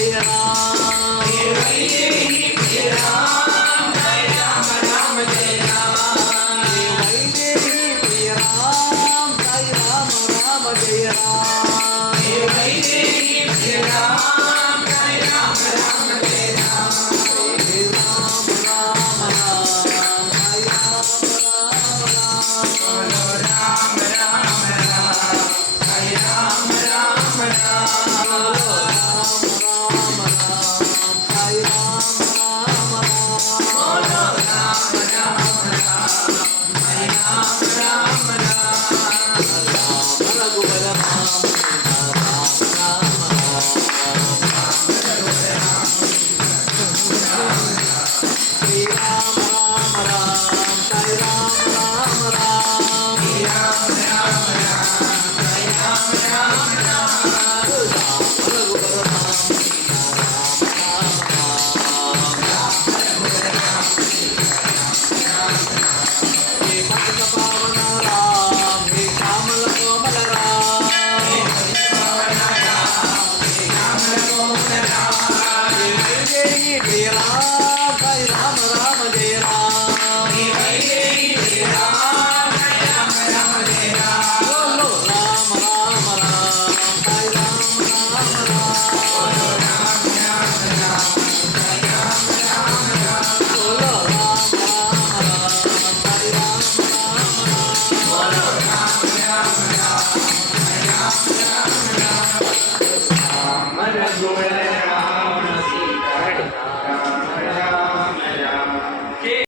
జయ రామ జయ రామ జయ రామ రామ జయ రామ జయ రామ జయ రామ రామ జయ రామ జయ రామ జయ రామ రామ జయ రామ జయ రామ రామ రామ జయ రామ రామ రామ జయ రామ రామ Rama Amara Gora